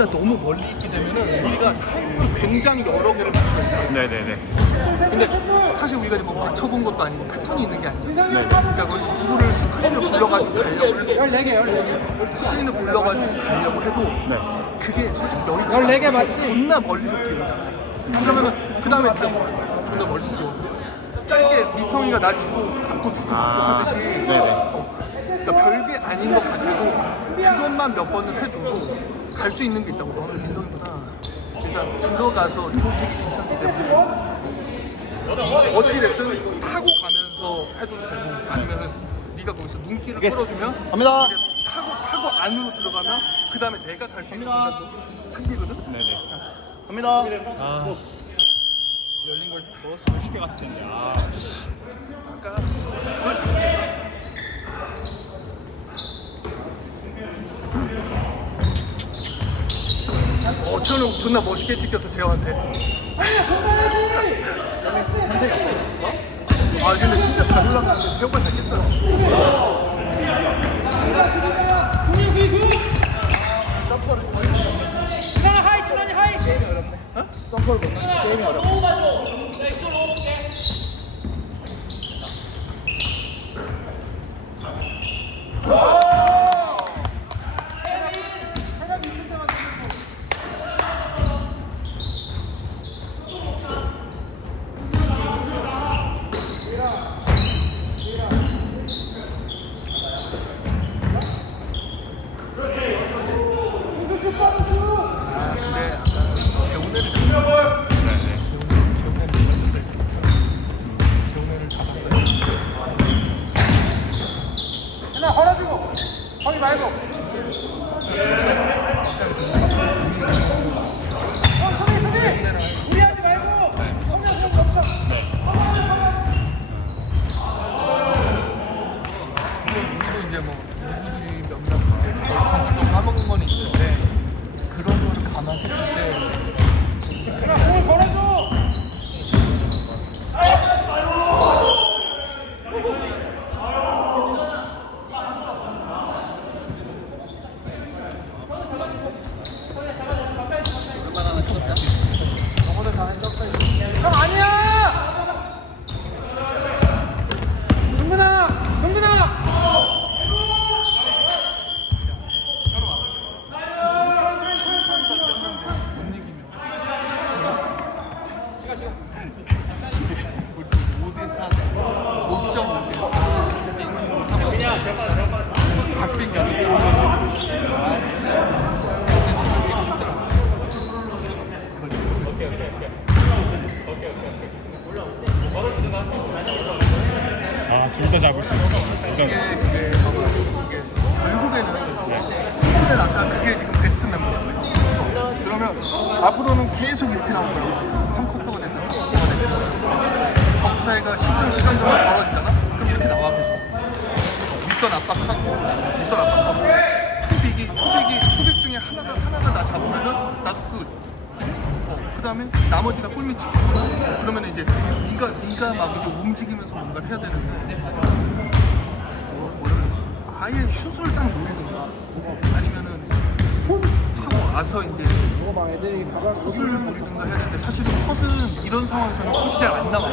네가 너무 멀리 있게 되면은 우리가 타임을 굉장히 여러 개를 맞춰야 돼. 네네네. 근데 사실 우리가 이제 뭐 맞춰본 것도 아니고 패턴이 있는 게 아니잖아. 네네. 그러니까 거기 누구를 스크린을 불러가지고 가려고 해도 14개, 14개. 스크린을 불러가지고 가려고 해도 네. 그게 솔직히 여의치 14개 않고 맞지? 존나 멀리서 뛰어오잖아. 그러면은 그 다음에 네가 뭐 존나 멀리서 뛰어. 짧게 미성이가 나 치고 잡고 주고 받고 아, 하듯이 네네. 어, 그러니까 별게 아닌 것 같아도 그것만 몇 번을 해줘도 갈 수 있는 게 있다고 너는 민성이구나. 일단 들어가서 리모팅이 괜찮기 때문에 어떻게 됐든 타고 가면서 해줘도 되고 아니면은 네가 거기서 눈길을 끌어주면 갑니다. 타고 타고 안으로 들어가면 그 다음에 내가 갈 수 있는 공간도 생기거든. 네네. 갑니다. 아, 열린 걸 넣었으면 쉽게 갔을 텐데. 아, 아까 그걸 잘못했어. 어, 저는 존나 멋있게 찍혔어, 재호한테. 아, 근데 진짜 잘 올라갔는데 재호가 잘했어. 진원아 하이, 하이. 점프를 못 넣는 게임이 어렵다. 아, 근데 아까 재호네를 잡았어요. 네네. 재호네를 잡았어요. 재호네를 잡았어요. 하나 걸어주고. 거기 말고. 어, 수비, 수비. 무리하지 말고. 성령, 성령, 성령. 우리도 이제 뭐 누구들이 몇몇 이제 점수 좀 까먹은 건 있는데 그런 거를 감안했을 때 하나 공 걸어줘. 저보다 잘한 적 형 아니야. 동근아, 동근아. 못 이기면 우리 5대 4 5.5대 4 그냥 박빙 가서 진 거지 이기고 싶더라 아, 둘 다 잡을 수 있어. 둘다. 이게 이게 봐봐 이게 결국에는 스킬을 아까 그게 지금 베스트 멤버잖아요. 그러면 앞으로는 계속 이렇게 나올 거라고 3쿼터가 됐든 4쿼터가 됐든 점수 차이가 10점 10점 정도 벌어지잖아? 그럼 이렇게 나와 계속. 윗선 압박하고 윗선 압박하고. 투빅이 투빅이 투빅 중에 하나가 하나가 나 잡으면은 나도? 어, 그 다음에 나머지가 골밑 지키고 그러면 이제 네가 네가 막 이제 움직이면서 뭔가를 해야 되는데. 뭐를 아예 슛을 딱 노리든가. 아니면은 타고 와서 이제 컷을 노리든가 해야 되는데 사실은 컷은 이런 상황에서는 컷이 잘 안 나와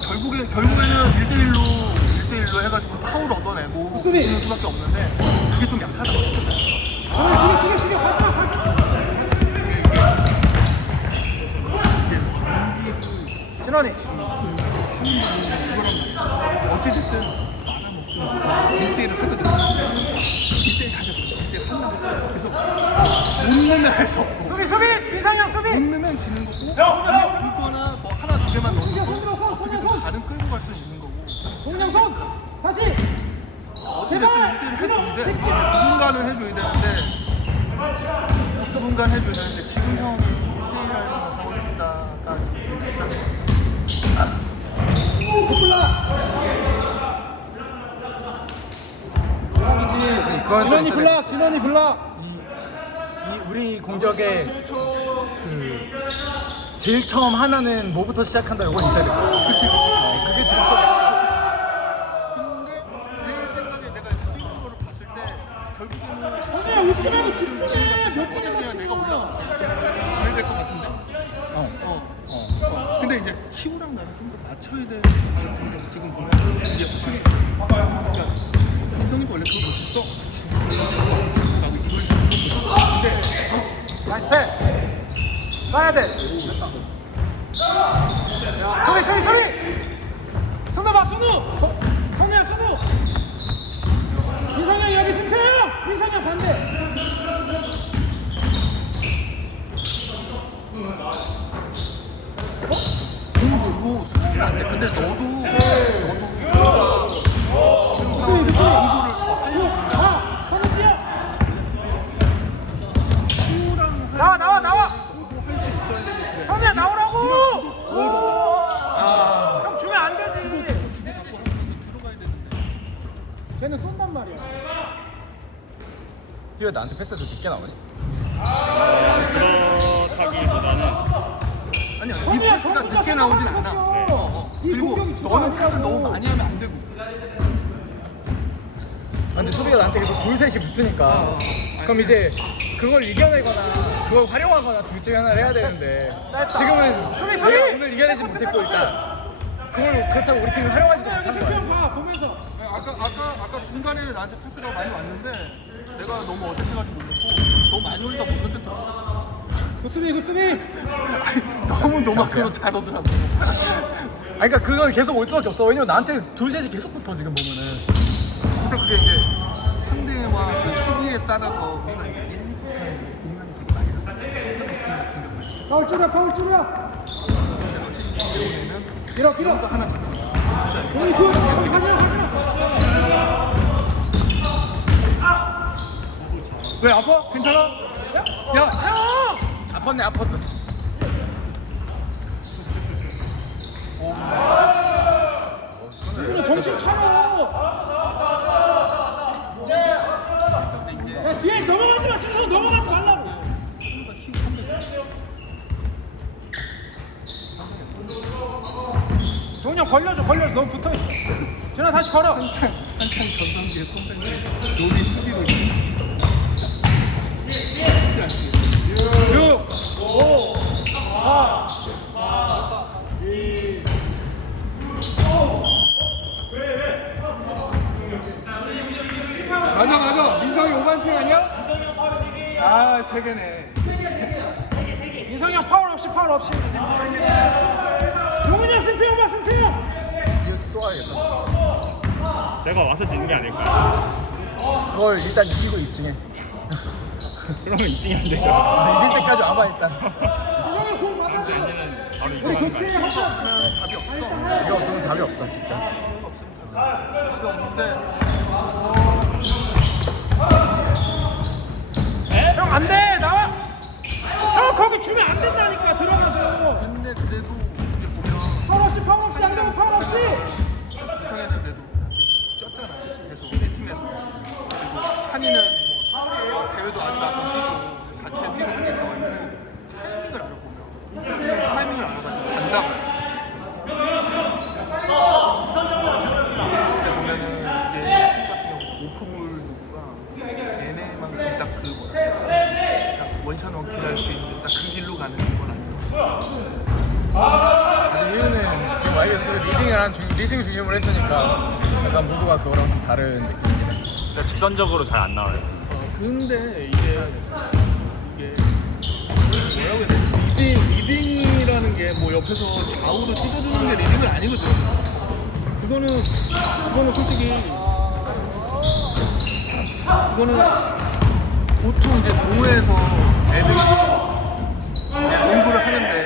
결국에, 결국에는 1대1로 1대1로 해가지고 파울 얻어내고 지는 수밖에 없는데 그게 좀 약하다 진원이. 어찌됐든 나는 1대1을 하거든 1대1 가자 1대1 한다고 그래서 못 넣으면 할수 없고 수비, 수비. 인상형 수비. 못 넣으면 지는 거고 이거나 뭐 하나 두 개만 넣어도 어떻게든 가는 끌고 갈 수는 있는 거고 동영 손. 다시. 1대1 해주는데 누군가는 해줘야 되는데 누군가 해줘야 되는데 지금 상황은 1대1 하는 상황이다가 지금 진원이 블락, 진원이 블락. 이 우리 공격의 그 제일 처음 하나는 뭐부터 시작한다 이건 있어야 돼. 그치 그치 그게 좀약해 근데 내 생각에 내가 뛰는 거를 봤을 때 말고 집중해. 몇 번째 어쨌든 같이 내가 가. 올라가서 잘될 것 같은데? 어. 어. 어. 근데 이제 시우랑 나는 좀 더 맞춰야 될 것 같은데 지금 보면 이제 확실히 그러니까 인성이 원래 그거 못했어. 죽고 죽고 죽고 이걸. 근데 나이스 패스 가야 돼 소리 소리 소리 손우 봐, 손우. 어, 손우야, 손우. 민성이 여기 승태형. 민성이 반대. 돈 주고 수업을 안 돼. 근데 너도 너도 지금 상황에서 공부를 더 하려고 아, 손우 뛰어. 시우랑 나와 나와 나와 할수 있어야 되는데 선우야 나오라고 아. 형 주면 안 되지 주고 받고 하고 들어가야 되는데 쟤는 쏜단 말이야. 이거 나한테 패스 좀 늦게 나오니? 그렇다기보다는 아니야 이 전부 다 늦게 나오진 않아. 섞여. 이 그리고 공격이 주가 너는 패스 아니라고. 너무 많이 하면 안 되고. 아, 근데 수비가 나한테 계속 둘셋이 붙으니까. 그럼 이제 그걸 이겨내거나 그걸 활용하거나 둘 중에 하나를 해야 되는데 지금은 수비 수비 내가 오늘 이겨내지 못했고 일단. 그걸 그렇다고 우리 팀이 활용하지도 여기 못한 거야 승태형 봐, 보면서. 아까 아까 아까 중간에는 나한테 패스가 많이 왔는데 내가 너무 어색해가지고 못 넣고 너무 많이 올리다 못 넣겠더라고 그 수비, 그 수비. 너무 노마크로 잘 오더라고 아니 그러니까 그건 계속 올 수밖에 없어 왜냐면 나한테 둘 셋이 계속 붙어 지금 보면은 근데 그게 이제 상대와 그 수비에 따라서 1, 2쿼터에 공간이 되게 많이 나가요 파울 줄여, 파울 줄여. 길어. 또 하나 잡고 그, 거기 가냐, 가냐. 왜 아파? 괜찮아? 야! 야! 아팠네 아팠다 근데 정신 차려. 야, 뒤에 넘어가지 마, 승태 넘어가지 말라고. 동형 걸려줘, 걸려줘. 너무 붙어 있어. 준아 다시 걸어. 한창 한창 전성기의 선배님 요리 수비로 있는 6, 5, 4, 맞아 맞아 민성이 5반칙 아니야? 아 세 개네 민성이 형 파울 없이, 파울 없이. 용훈이 형, 승태 형 봐, 승태 형. 이거 또 와야겠다 제가 와서 지는 게 아닐까요? 그걸 일단 이기고 입증해 그러면 입증이 안 되죠. 이길 때까지 와봐 일단. 이제 이제는 바로 이상한 거 아니에요? 답이 없어 이거 없으면 답이 없다 진짜 답이 없는데 형, 안 돼, 나와. 형, 거기 주면 안 된다니까, 들어가서. 근데 그래도 이제 보면 파울 없이, 파울 없이, 안 되면 파울 없이. 부천에는 그래도 쪘잖아 계속 팀에서 그리고 찬이는 뭐 대회도 아직 안 뛰고 자체 뛰는 게 있어가지고 타이밍을 알아보면 타이밍을 알아가지고 간다고 근데 보면은 이제 팀 같은 경우 오프볼 누구가 얘네만 딱그 뭐랄까 딱 원샷 원킬 할 수 있는 딱 그 길로 가는 건 아니고 아직 이유는 지금 와이에서 리딩을 한 중, 리딩 중임을 했으니까 약간 모두가 그거랑 좀 다른 느낌이긴 해 그러니까 직선적으로 잘 안 나와요. 어, 근데 이게 이게 뭐라고 해야 되지? 리딩 리딩이라는 게 뭐 옆에서 좌우로 찢어주는 게 리딩은 아니거든. 그거는 그거는 솔직히 이거는 보통 이제 동호회에서 애들이 이제 농구를 하는데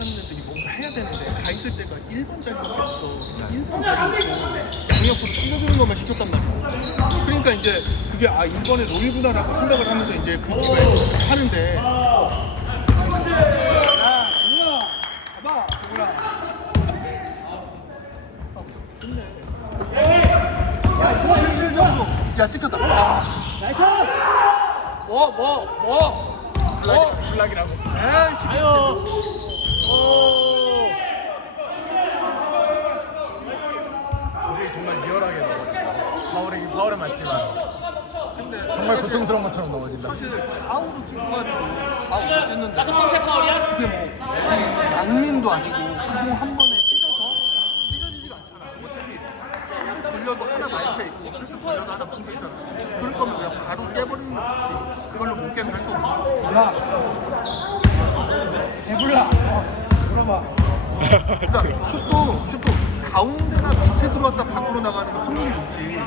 애들이 뭔가 해야 되는데 가 있을 때가 1번 자리밖에 없어. 1번 자리 있고 양옆으로 찔러주는 것만 시켰단 말이야. 그러니까 이제 그게 아 1번의 롤이구나라고 생각을 하면서 이제 그 뒤에 하는데 야 봐봐 근데 실질적으로 야 찍혔다 와 나이스. 뭐, 뭐, 뭐? 블락이, 블락이라고 에이, 아유. 저게 정말 리얼하게 넘어진다. 파울이 파울은 맞지만 근데 정말 사실- 고통스러운 것처럼 넘어진다. 사실 좌우로 찔러가지고 좌우로 찢는데 다섯 번째 파울이야? 그게 뭐 양민도 아니고 그공 한 슛도 슛도 가운데나 밑에 들어왔다 밖으로 나가는 게 확률이 높지.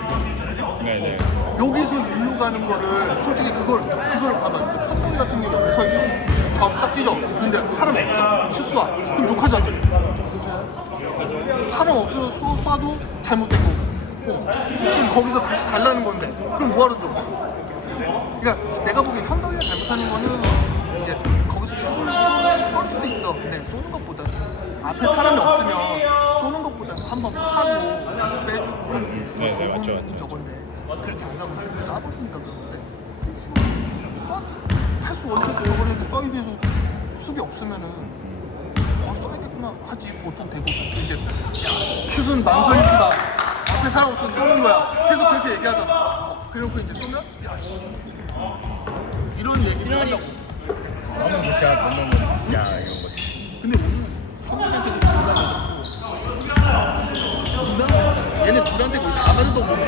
그지? 네네. 여기서 일로 가는 거를 솔직히 그걸 그걸 봐봐. 한동희 같은 경우에 서 있어. 저딱 찢어. 근데 사람 없어. 슛 쏴. 그럼 욕하잖아. 사람 없어서 쏘- 쏴도 잘못된 거고. 어. 그럼 거기서 다시 달라는 건데. 그럼 뭐하러 줘 그러니까 내가 보기엔 현동이가 잘못하는 거는 이제 거기서 슛을 쏠 수도 있어. 근데 쏘는 것보다 앞에 사람이 없으면 쏘는 것보다는 한번 파고 다시 빼주고. 네, 네, 맞죠, 맞죠. 저건데 그렇게 안 가고 슛을 쏴버린다 그러는데. 쏴 패스 원패스 저번에도 사이드에서 수비 없으면은 어 쏴야겠구나 하지 보통 대부분 이제 야, 슛은 망설이지 마 앞에 사람 없으면 쏘는 거야. 계속 그렇게 얘기하잖아. 어, 그래놓고 이제 쏘면 야씨. 이런 얘기를 한다고. 너무 무시야, 너무 무시야 이런 거지. 근데 오늘 성민한테도 존나 맞았고 존나 얘네 둘한테 거의 다 맞았다고 보네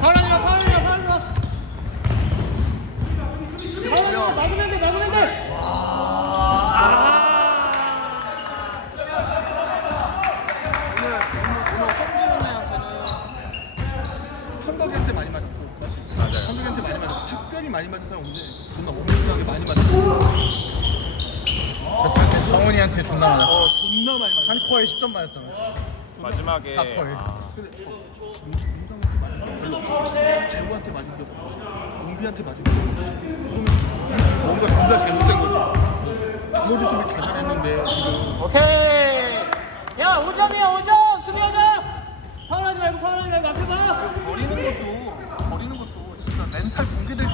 파울하지 마, 파울하지 마, 파울하지 마. 파울하지 마, 막으면 돼, 막으면 돼. 오늘 오늘 오늘 성재훈이한테는 한덕이한테 많이 맞았어. 맞아요. 한덕이한테 많이 특별히 많이 맞은 사람 없는데 존나 엄청나게 많이 맞았어. 저한테 정훈이한테 존나 많아. 어 존나 많이 맞았어. 한 코어에 10점 맞았잖아. 마지막에 사콜. 아, 근데 어, 맞은 게. 재우한테 맞은 게 없어. 용비한테 맞은 게 없어. 그러면 뭔가 존나 잘못된 거지. 나머지 수비 다 잘했는데 지금 오케이. 야, 5점이야, 5점. 수비하자. 파울하지 말고, 파울하지 말고, 앞에 봐. 버리는 것도 버리는 것도 진짜 멘탈 붕괴될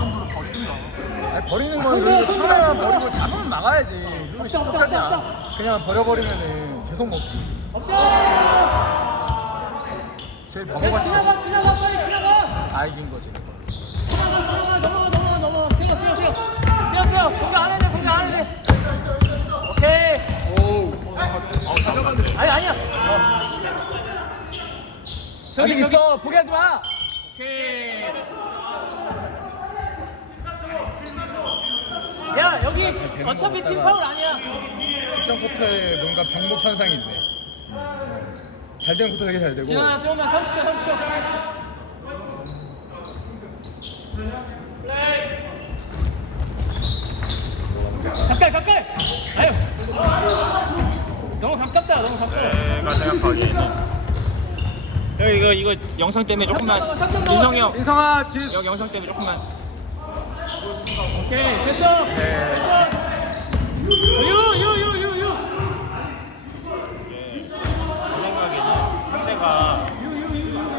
버리는 건 그래도 차라리 버리고 잡으면 막아야지. 그리고 시도까지 안 그냥 버려버리면은 계속 먹지. 제일 야, 바보같이 지나가, 지나가, 빨리 지나가. 다 이긴 거지. 지나가, 지나가, 넘어가, 넘어가, 넘어가. 세요, 세요, 세요. 세요, 세요. 공격 안 해야 돼, 공격 안 해야 돼. 오케이. 아니, 아니야. 어. 저기, 저기. 있어. 포기하지 마. 오케이. 야, 여기 어차피 팀 파울 아니야. 득점 코트에 뭔가 병목 현상이 있네. 잘 되는 코트 되게 잘 되고. 지나가, 지나가, 30초, 30초. 가까이, 가까이. 아유. 너무 가깝다, 너무 가까워. 내가 생각하기에는 여기 이거 이거 영상 때문에 조금만 인성이 형 인성아, 지 여기 영상 때문에 조금만 오케이, 됐어. 됐어. 유, 유, 유, 유, 유. 이게 제 생각에는 상대가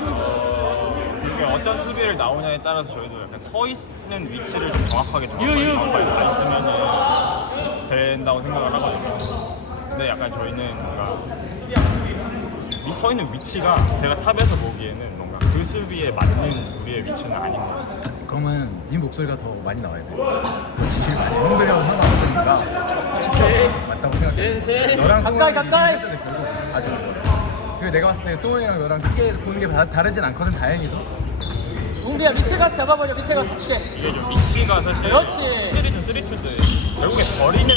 어, 이게 어떤 수비를 나오냐에 따라서 저희도 약간 서 있는 위치를 좀 정확하게 정확하게 정확하게 가 있으면은 된다고 생각을 하거든요. 근데 약간 저희는 뭔가 이서 있는 위치가 제가 탑에서 보기에는 뭔가 그 수비에 맞는 우리의 위치는 아닌 것 같아요. 그러면 네 목소리가 더 많이 나와야 돼. 더 지식이 많이. 형들이랑 상관없으니까 10점 맞다고 생각해. 너랑 가까이, 승원이 가까이. 가지는 거야. 그리고 내가 봤을 때 승원이랑 너랑 크게 보는 게 다, 다르진 않거든 다행히도. 웅비야, 밑에 가서 잡아버려, 밑에 가서 잡게. 이게 좀 위치가 사실 그렇지. 3도 3투인데 결국에 버리는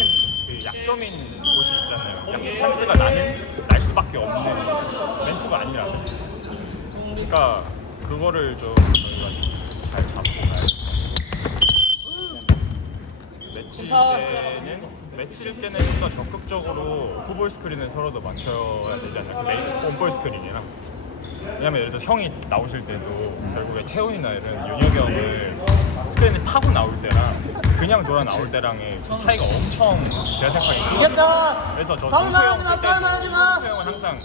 그 약점인 곳이 있잖아요. 약 찬스가 나는 날 수밖에 없는 멘트가 아니라서. 그러니까 그거를 좀 저희가 잘 잡고 가야 매치 때는 매치일 때는 좀 더 적극적으로 오프볼 스크린을 서로도 맞춰야 되지 않나? 그 메인 온볼 스크린이랑. 왜냐면 예를 들어 형이 나오실 때도 결국에 태훈이나 이런 윤혁이 형을 스크린을 타고 나올 때랑 그냥 돌아 나올 때랑의 그 차이가 엄청 제가 생각하기에 크거든요. 이겼다. 그래서 저 승표 나가지 마, 형쓸 파울 나가지 마. 승표 형은 항상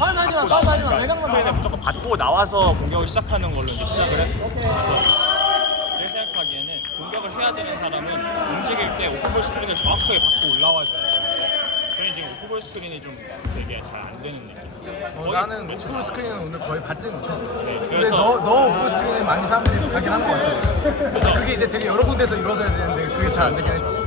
파울 나지 마, 파울 나지 마. 외곽만 스크린에 나가. 무조건 받고 나와서 공격을 시작하는 걸로 이제 시작을 해. 그래서 제 생각하기에는 공격을 해야 되는 사람은 움직일 때 오픈볼 스크린을 정확하게 받고 올라와 줘야 되는데 저희 지금 오프볼 스크린이 좀 되게 잘 안 되는 느낌. 어, 나는 오프 스크린은 오늘 거의 받지는 못했어. 네, 근데 그래서 너, 너 오프 스크린은 많이 사람들이 받긴 한것 같아. 그게 이제 되게 여러 군데서 이루어져야 되는데 그게 잘 안 되긴 했지.